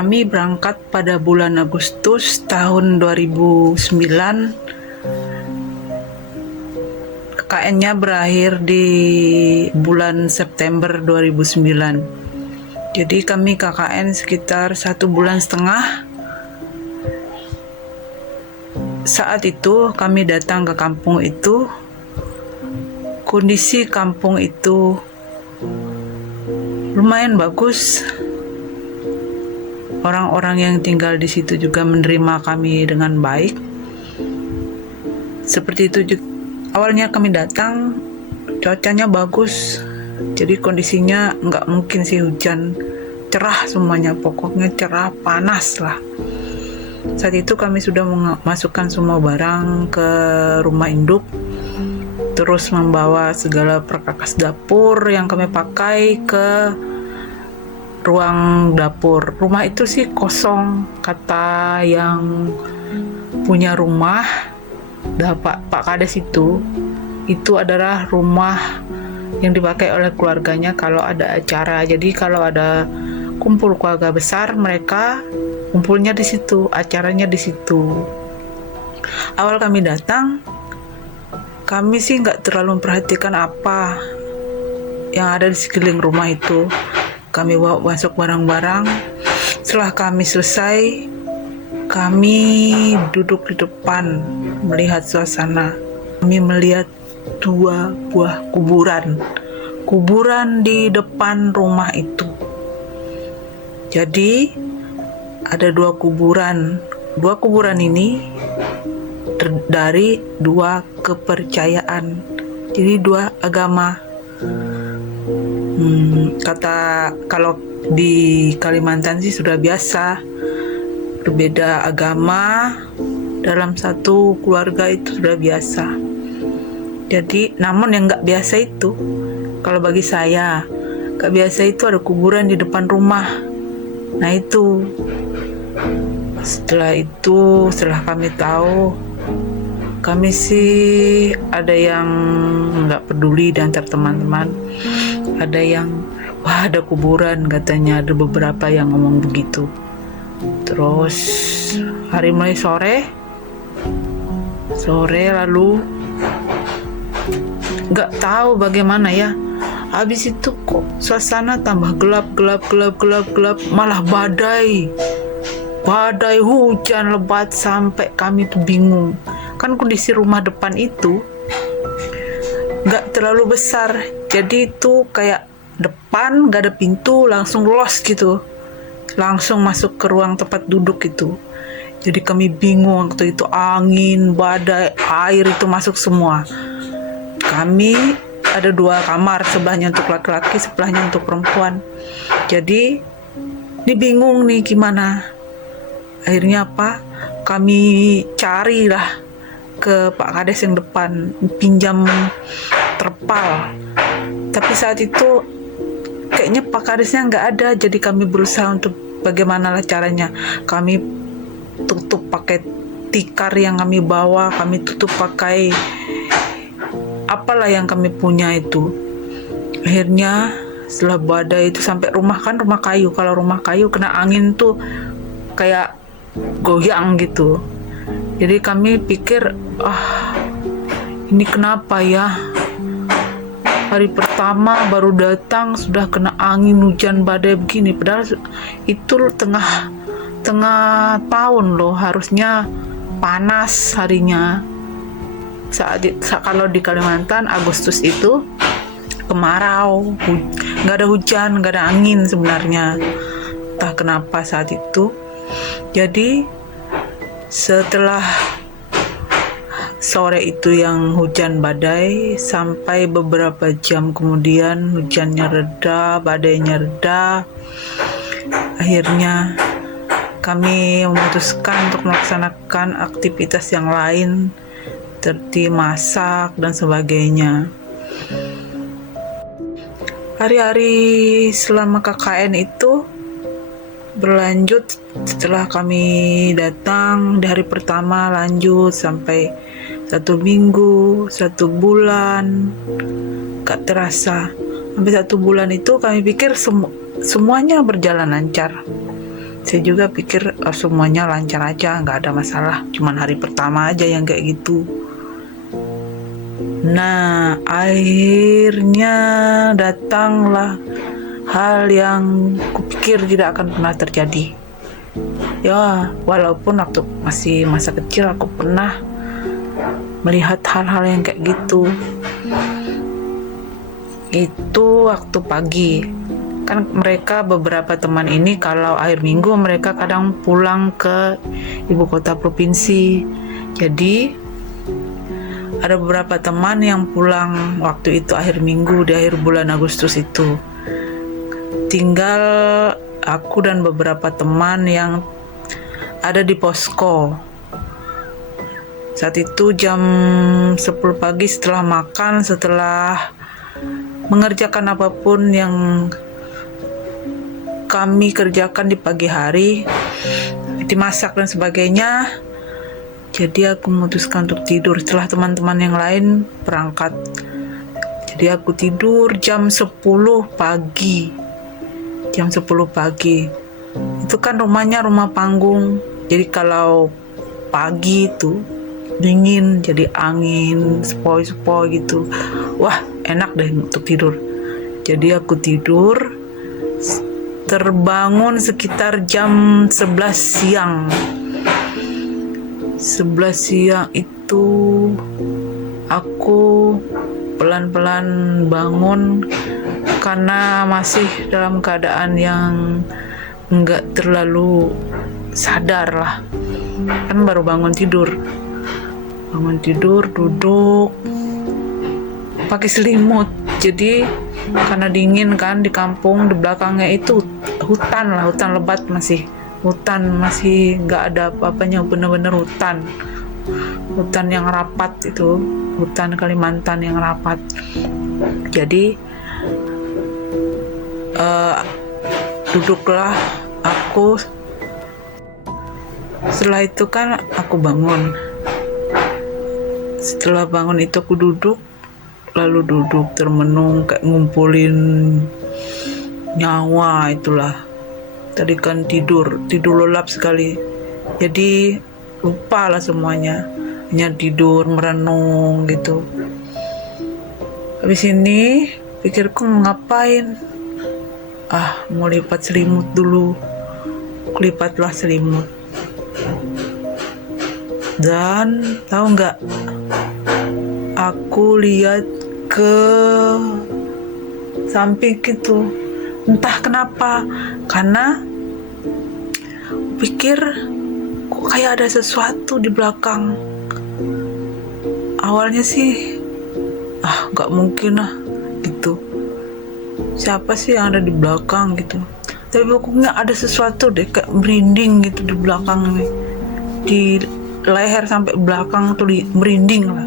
Kami berangkat pada bulan Agustus tahun 2009. KKN-nya berakhir di bulan September 2009. Jadi kami KKN sekitar 1,5 bulan. Saat itu kami datang ke kampung itu. Kondisi kampung itu lumayan bagus. Orang-orang yang tinggal di situ juga menerima kami dengan baik. Seperti itu juga. Awalnya kami datang, cuacanya bagus. Jadi kondisinya nggak mungkin sih hujan. Cerah semuanya, pokoknya cerah, panas lah. Saat itu kami sudah memasukkan semua barang ke rumah induk. Terus membawa segala perkakas dapur yang kami pakai ke ruang dapur. Rumah itu sih kosong, kata yang punya rumah, Pak Kades itu adalah rumah yang dipakai oleh keluarganya kalau ada acara. Jadi kalau ada kumpul keluarga besar, mereka kumpulnya di situ, acaranya di situ. Awal kami datang, kami sih nggak terlalu memperhatikan apa yang ada di sekeliling rumah itu. Kami bawa masuk barang-barang. Setelah kami selesai, kami duduk di depan melihat suasana. Kami melihat 2 buah kuburan di depan rumah itu. Jadi ada 2 kuburan. 2 kuburan ini dari 2 kepercayaan. Jadi 2 agama. Kata kalau di Kalimantan sih sudah biasa, berbeda agama dalam satu keluarga itu sudah biasa. Jadi namun yang nggak biasa itu, kalau bagi saya nggak biasa itu ada kuburan di depan rumah. Nah itu setelah kami tahu, kami sih ada yang nggak peduli di antar teman-teman. Ada yang, wah ada kuburan katanya, ada beberapa yang ngomong begitu. Terus hari mulai sore lalu nggak tahu bagaimana ya. Habis itu kok suasana tambah gelap, malah badai hujan lebat sampai kami tuh bingung. Kan kondisi rumah depan itu nggak terlalu besar, jadi itu kayak depan nggak ada pintu, langsung los gitu, langsung masuk ke ruang tempat duduk itu. Jadi kami bingung waktu itu, angin, badai, air itu masuk semua. Kami ada 2 kamar, sebelahnya untuk laki-laki, sebelahnya untuk perempuan. Jadi ini bingung nih gimana. Akhirnya apa? Kami carilah ke Pak Kades yang depan, pinjam terpal. Tapi saat itu kayaknya Pak Kadesnya nggak ada, jadi kami berusaha untuk bagaimana lah caranya. Kami tutup pakai tikar yang kami bawa, kami tutup pakai apalah yang kami punya itu. Akhirnya setelah badai itu sampai rumah kayu, kalau rumah kayu kena angin tuh kayak goyang gitu. Jadi kami pikir, ini kenapa ya? Hari pertama baru datang sudah kena angin, hujan, badai begini. Padahal itu tengah tahun loh, harusnya panas harinya. Kalau di Kalimantan Agustus itu kemarau, nggak ada hujan, nggak ada angin sebenarnya. Entah kenapa saat itu. Jadi setelah sore itu yang hujan badai, sampai beberapa jam kemudian hujannya reda, badainya reda. Akhirnya kami memutuskan untuk melaksanakan aktivitas yang lain seperti masak dan sebagainya. Hari-hari selama KKN itu berlanjut. Setelah kami datang di hari pertama, lanjut sampai 1 minggu, 1 bulan, gak terasa. Sampai 1 bulan itu kami pikir semuanya berjalan lancar. Saya juga pikir semuanya lancar aja, nggak ada masalah, cuman hari pertama aja yang kayak gitu. Nah, akhirnya datanglah hal yang kupikir tidak akan pernah terjadi. Ya, walaupun waktu masih masa kecil aku pernah melihat hal-hal yang kayak gitu. Itu waktu pagi. Kan mereka beberapa teman ini kalau akhir minggu mereka kadang pulang ke ibu kota provinsi. Jadi ada beberapa teman yang pulang waktu itu akhir minggu di akhir bulan Agustus itu. Tinggal aku dan beberapa teman yang ada di posko. Saat itu jam 10 pagi setelah makan, setelah mengerjakan apapun yang kami kerjakan di pagi hari, dimasak dan sebagainya. Jadi aku memutuskan untuk tidur setelah teman-teman yang lain berangkat. Jadi aku tidur jam 10 pagi. Jam 10 pagi. Itu kan rumahnya rumah panggung. Jadi kalau pagi itu dingin, jadi angin sepoi-sepoi gitu. Wah, enak deh untuk tidur. Jadi aku tidur, terbangun sekitar jam 11 siang. 11 siang itu aku pelan-pelan bangun karena masih dalam keadaan yang enggak terlalu sadar lah. Kan baru bangun tidur, duduk pakai selimut. Jadi karena dingin kan di kampung, di belakangnya itu hutan lebat, masih nggak ada apa-apanya, bener-bener hutan yang rapat, itu hutan Kalimantan yang rapat. Jadi duduklah aku. Setelah itu kan aku bangun. Setelah bangun itu aku duduk termenung, kayak ngumpulin nyawa itulah. Tadi kan tidur lelap sekali, jadi lupa lah semuanya, hanya tidur merenung gitu. Habis ini pikirku mau ngapain, mau lipat selimut dulu. Lipatlah selimut, dan tahu nggak, aku lihat ke samping gitu, entah kenapa, karena pikir kok kayak ada sesuatu di belakang. Awalnya sih nggak mungkin lah gitu, siapa sih yang ada di belakang gitu. Tapi pokoknya ada sesuatu deh, kayak merinding gitu di belakang nih, di leher sampai belakang tuh merinding lah.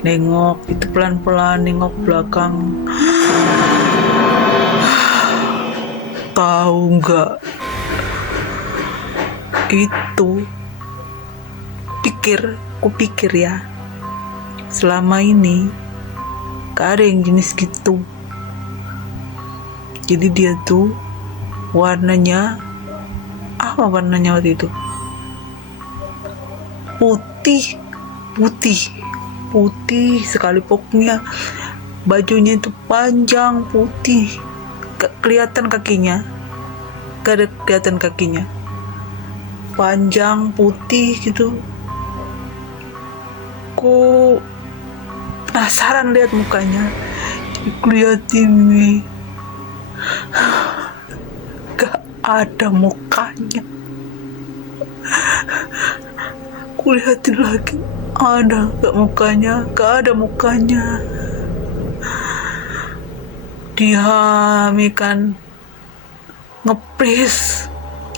Nengok itu pelan-pelan, nengok belakang. Tahu nggak, itu kupikir ya, selama ini gak ada yang jenis gitu. Jadi dia tuh warnanya, apa warnanya waktu itu? Putih sekali pokoknya. Bajunya itu panjang putih, gak kelihatan kakinya, panjang putih gitu. Aku penasaran lihat mukanya, jadi keliatin nih, gak ada mukanya. Kulihatin lagi, gak ada mukanya. Diam kan,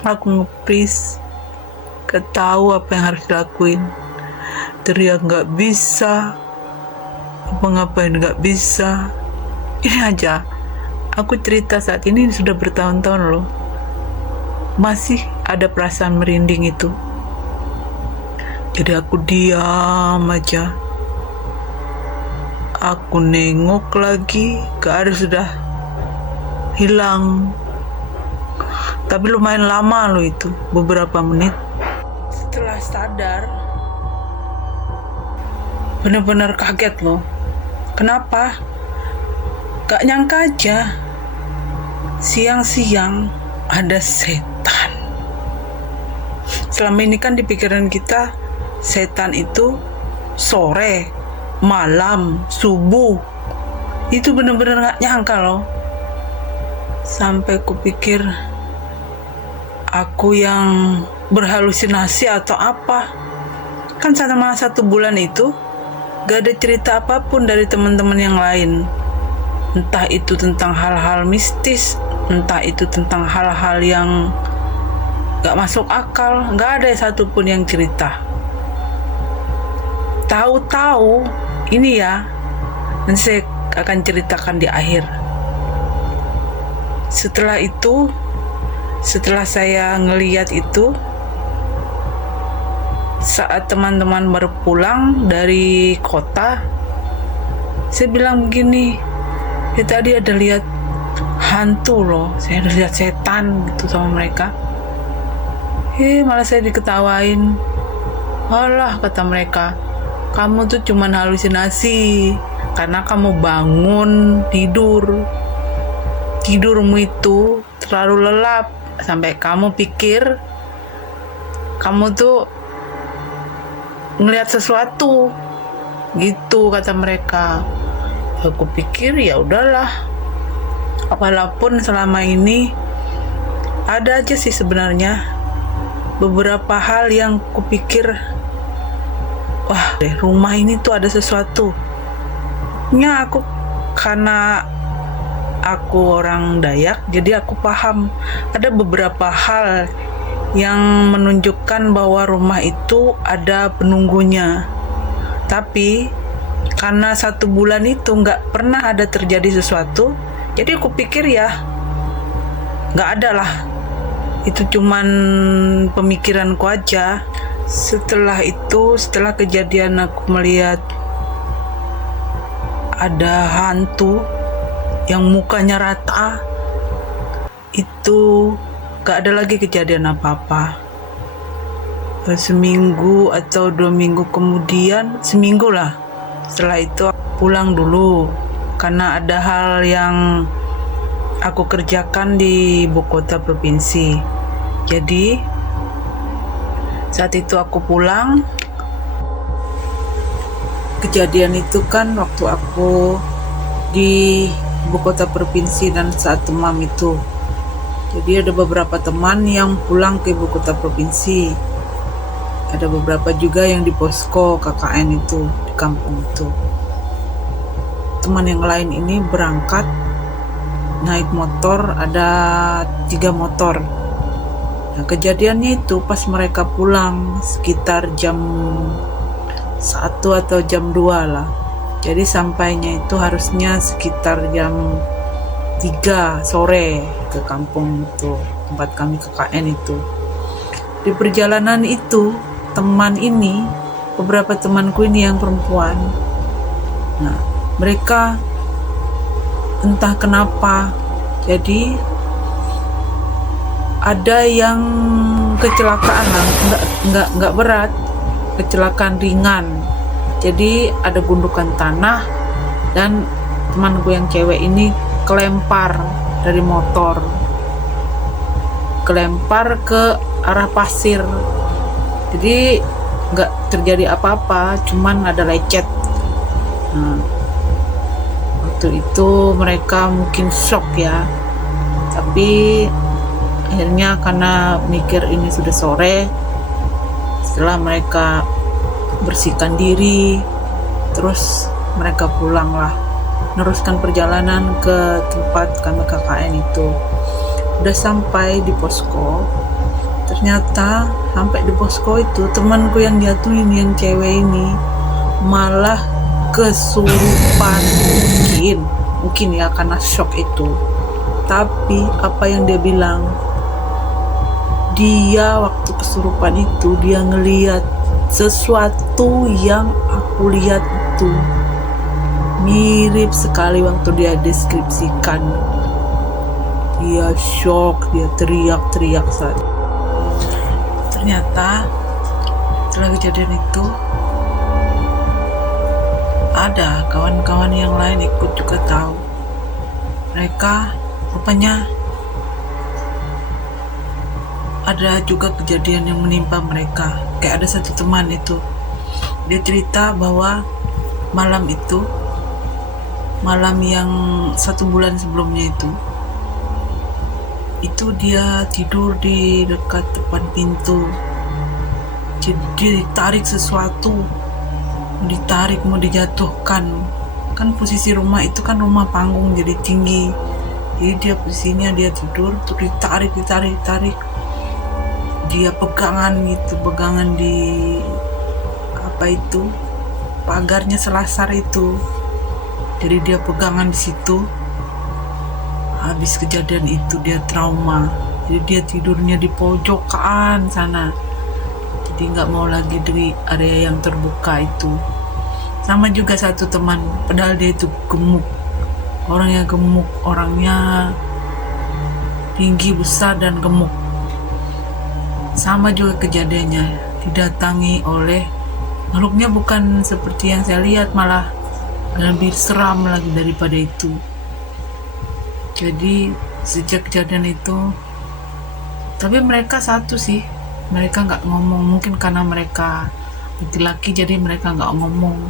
aku ngepris, gak tahu apa yang harus dilakuin. Teriak gak bisa, ngapain gak bisa. Ini aja aku cerita saat ini sudah bertahun-tahun loh, masih ada perasaan merinding itu. Jadi aku diam aja, aku nengok lagi, gak ada, sudah hilang. Tapi lumayan lama loh itu, beberapa menit. Setelah sadar, bener-bener kaget loh. Kenapa? Gak nyangka aja, siang-siang ada setan. Selama ini kan di pikiran kita, setan itu sore, malam, subuh. Itu bener-bener gak nyangka loh. Sampai kupikir aku yang berhalusinasi atau apa. Kan selama 1 bulan itu gak ada cerita apapun dari teman-teman yang lain. Entah itu tentang hal-hal mistis, entah itu tentang hal-hal yang gak masuk akal. Gak ada satupun yang cerita. Tahu-tahu ini ya, nanti saya akan ceritakan di akhir. Setelah itu, setelah saya ngeliat itu, saat teman-teman baru pulang dari kota, saya bilang begini, ya tadi ada lihat hantu loh, saya ada lihat setan gitu sama mereka. Malah saya diketawain. Alah, kata mereka, kamu tuh cuman halusinasi karena kamu bangun tidurmu itu terlalu lelap sampai kamu pikir kamu tuh ngelihat sesuatu gitu, kata mereka. Aku pikir ya udahlah, walaupun selama ini ada aja sih sebenarnya beberapa hal yang kupikir, wah, rumah ini tuh ada sesuatu. Karena aku orang Dayak, jadi aku paham ada beberapa hal yang menunjukkan bahwa rumah itu ada penunggunya. Tapi karena 1 bulan itu nggak pernah ada terjadi sesuatu, jadi aku pikir ya nggak ada lah, itu cuman pemikiranku aja. Setelah itu, setelah kejadian aku melihat ada hantu yang mukanya rata, itu gak ada lagi kejadian apa-apa. Seminggu atau 2 minggu kemudian, seminggu lah setelah itu aku pulang dulu karena ada hal yang aku kerjakan di ibu kota provinsi. Jadi saat itu aku pulang, kejadian itu kan waktu aku di ibu kota provinsi dan saat demam itu. Jadi ada beberapa teman yang pulang ke ibu kota provinsi. Ada beberapa juga yang di posko KKN itu, di kampung itu. Teman yang lain ini berangkat naik motor, ada 3 motor. Nah, kejadiannya itu pas mereka pulang sekitar jam 1 atau jam 2 lah. Jadi sampainya itu harusnya sekitar jam 3 sore ke kampung itu, tempat kami KKN itu. Di perjalanan itu, teman ini, beberapa temanku ini yang perempuan, nah mereka entah kenapa, jadi ada yang kecelakaan lah, nggak berat, kecelakaan ringan. Jadi ada gundukan tanah dan temanku yang cewek ini kelempar dari motor, kelempar ke arah pasir. Jadi nggak terjadi apa-apa, cuman ada lecet. Nah, waktu itu mereka mungkin shock ya, tapi akhirnya karena mikir ini sudah sore, setelah mereka bersihkan diri, terus mereka pulang lah, meneruskan perjalanan ke tempat kami KKN itu. Udah sampai di posko, ternyata sampai di posko itu temanku yang jatuhin, yang cewek ini malah kesurupan. Mungkin ya karena shock itu. Tapi apa yang dia bilang, dia waktu kesurupan itu dia ngelihat sesuatu yang aku lihat itu mirip sekali waktu dia deskripsikan. Dia shock, dia teriak-teriak saat. Ternyata setelah kejadian itu ada kawan-kawan yang lain ikut juga tahu. Mereka rupanya ada juga kejadian yang menimpa mereka. Kayak ada satu teman itu, dia cerita bahwa malam yang 1 bulan sebelumnya itu dia tidur di dekat depan pintu. Jadi ditarik sesuatu, mau dijatuhkan. Kan posisi rumah itu kan rumah panggung, jadi tinggi. Jadi dia posisinya dia tidur, terus ditarik. Dia pegangan di pagarnya selasar itu. Jadi dia pegangan di situ. Habis kejadian itu dia trauma, jadi dia tidurnya di pojokan sana, jadi nggak mau lagi di area yang terbuka itu. Sama juga satu teman, padahal dia itu gemuk, orangnya tinggi, besar dan gemuk. Sama juga kejadiannya, didatangi oleh makhluknya bukan seperti yang saya lihat, malah lebih seram lagi daripada itu. Jadi sejak kejadian itu, tapi mereka satu sih, mereka nggak ngomong. Mungkin karena mereka laki-laki jadi mereka nggak ngomong.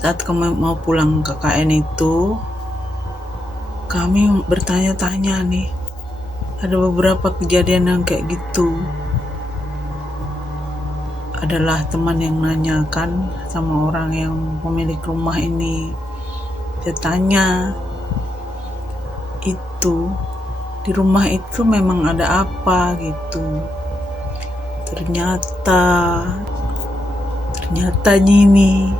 Saat kami mau pulang KKN itu, kami bertanya-tanya nih, ada beberapa kejadian yang kayak gitu. Adalah teman yang nanyakan sama orang yang pemilik rumah ini, dia tanya, itu di rumah itu memang ada apa gitu. Ternyata ini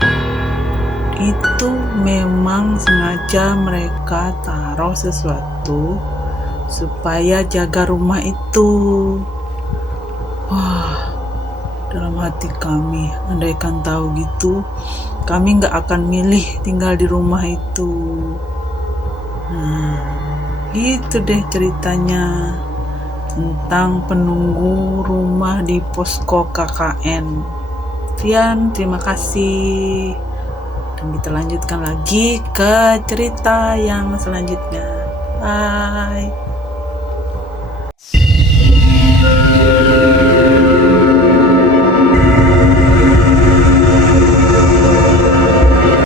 itu memang sengaja mereka taruh sesuatu supaya jaga rumah itu. Wah, dalam hati kami, andaikan tahu gitu, kami nggak akan milih tinggal di rumah itu. Nah, itu deh ceritanya tentang penunggu rumah di posko KKN. Sekian, terima kasih. Dan kita lanjutkan lagi ke cerita yang selanjutnya. Bye.